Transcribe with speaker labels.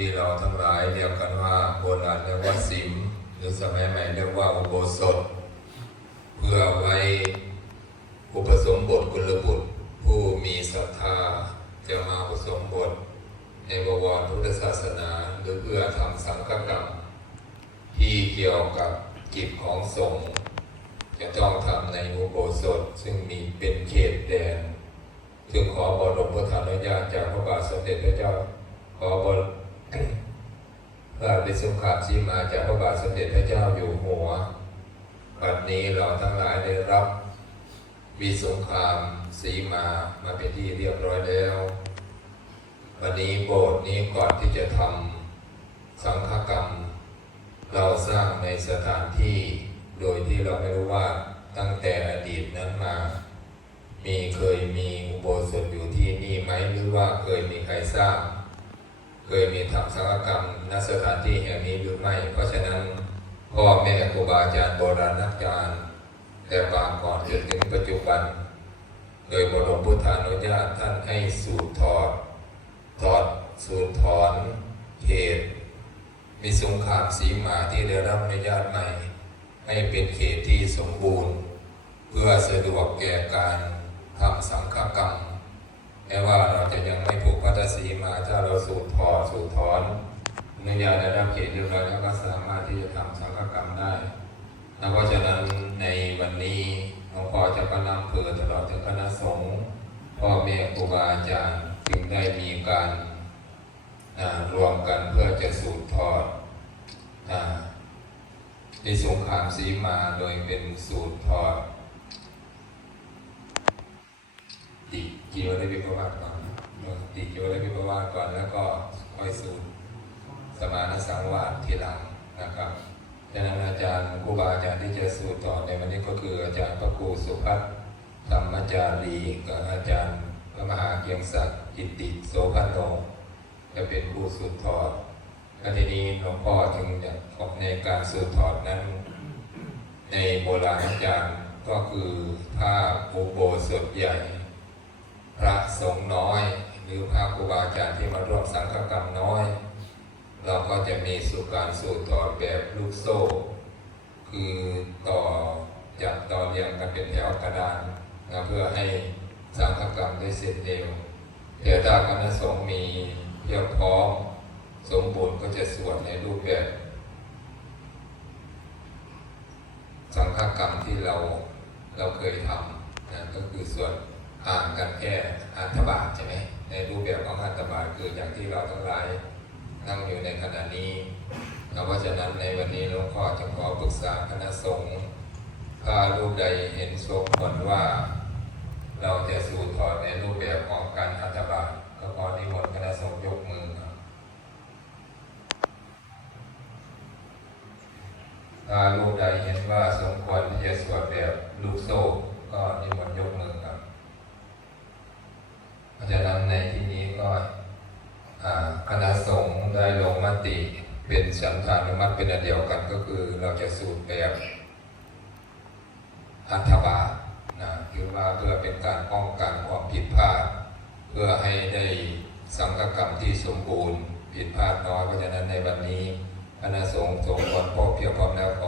Speaker 1: ที่เราทั้งหลายเรียกกันว่าโบราณเรียกว่าสิมหรือสมัยใหม่เรียกว่าอุโบสถ เพื่อไว้อุปสมบทกุลบุตร ผู้มีศรัทธาจะมาอุปสมบท ในบวรพุทธศาสนา หรือเพื่อทำสังฆกรรม ที่เกี่ยวกับกิจของสงฆ์จะต้องทำในอุโบสถซึ่งมีเป็นเขตแดน ซึ่งขอบรมพุทธานุญาตจากพระบาทสมเด็จพระเจ้าขอบร พระบาทสมขาชีมาจากพระบาทสมเด็จพระเจ้าอยู่หัวบัดนี้เราทั้งหลายได้รับวีสงครามสีมามาเป็นที่เรียบร้อยแล้ววันนี้โบสถ์นี้ก่อนที่จะทำสังฆกรรม เราสร้างในสถานที่โดยที่เราไม่รู้ว่าตั้งแต่อดีตนั้นมา มีเคยมีอุโบสถอยู่ที่นี่ไหมหรือว่าเคยมีใครสร้าง เคยมีทำสังฆกรรมณสถานที่แห่งนี้หรือไม่ เพราะฉะนั้นพ่อแม่ครูบาอาจารย์โบราณอาจารย์ แต่บางก่อนจนถึงปัจจุบัน โดยบรมพุทธานุญาตท่านให้สูตรถอด ถอดสูตรถอนเขตมีสงครามสีมาที่ได้รับอนุญาตใหม่ ให้เป็นเขตที่สมบูรณ์ เพื่อสะดวกแก่การทำสังฆกรรม แม้ว่าเราจะยังไม่ผูกพัทธสีมาถ้าเราสูตรถอดสูตรถอนอนุญาได้รับเขตเรียบร้อยแล้วก็สามารถที่จะทำสังฆกรรมได้และเพราะฉะนั้นในวันนี้หลวงพ่อจะประนำเผื่อตลอดถึงคณะสงฆ์พ่อแม่ครูบาอาจารย์จึงได้มีการรวมกันเพื่อจะสูตรถอดในสงครามสีมาโดยเป็นสูตรถอด ติเกียวได้วิปวาสก่อนติเกียวได้วิปวาสก่อนแล้วก็ค่อยสูตรสมานสังวาสทีหลังนะครับดังนั้นอาจารย์ครูบาอาจารย์ที่จะสูตรต่อในวันนี้ก็คืออาจารย์พระครูสุพัฒน์ธรรมจารีกับอาจารย์พระมหาเกียงศักดิ์กิตติโสพันโนจะเป็นผู้สูตรถอดและทีนี้หลวงพ่อจึงจะออกในการสูตรถอดนั้น ในโบราณอาจารย์ก็คือผ้าอุโบสถใหญ่ พระสงฆ์น้อย หรือพระครูบาอาจารย์ที่มาร่วมสังฆกรรมน้อย เราก็จะมีสุการสูตรถอดแบบลูกโซ่ คือต่อจัดต่อเรียงกันเป็นแถวกระดานนะเพื่อให้สังฆกรรมได้เสร็จเร็วแต่ถ้าคณะสงฆ์มีเพียบพร้อมสมบูรณ์ก็จะสวดในรูปแบบ สังฆกรรมที่เราเราเคยทำนะก็คือสวน อ่านกันแค่อัตบาทใช่ไหมในรูปแบบของอัตบาทคืออย่างที่เราทั้งหลายนั่งอยู่ในขณะนี้เพราะฉะนั้นในวันนี้หลวงพ่อจะขอปรึกษาคณะสงฆ์ถ้ารูปใดเห็นสมควรว่า เราจะสู่ถอดในรูปแบบของการอัตบาทก็ขอนิมนต์คณะสงฆ์ยกมือถ้าลูกใดเห็นว่าสมควรที่จะสวดแบบลูกโซ่ก็นิมนต์ยกมือครับ เพราะฉะนั้นในที่นี้ก็อ่าคณะสงฆ์ได้ลงมติ เป็นฉันทานุมัติเป็นอันเดียวกันก็คือเราจะสูตรแบบอัฐบาทนะคือว่าเพื่อเป็นการป้องกันความผิดพลาด เพื่อให้ได้สังฆกรรมที่สมบูรณ์ผิดพลาดน้อยเพราะฉะนั้นในวันนี้คณะสงฆ์สงฆ์คนพ่อเพียรพร้อมแล้วขอ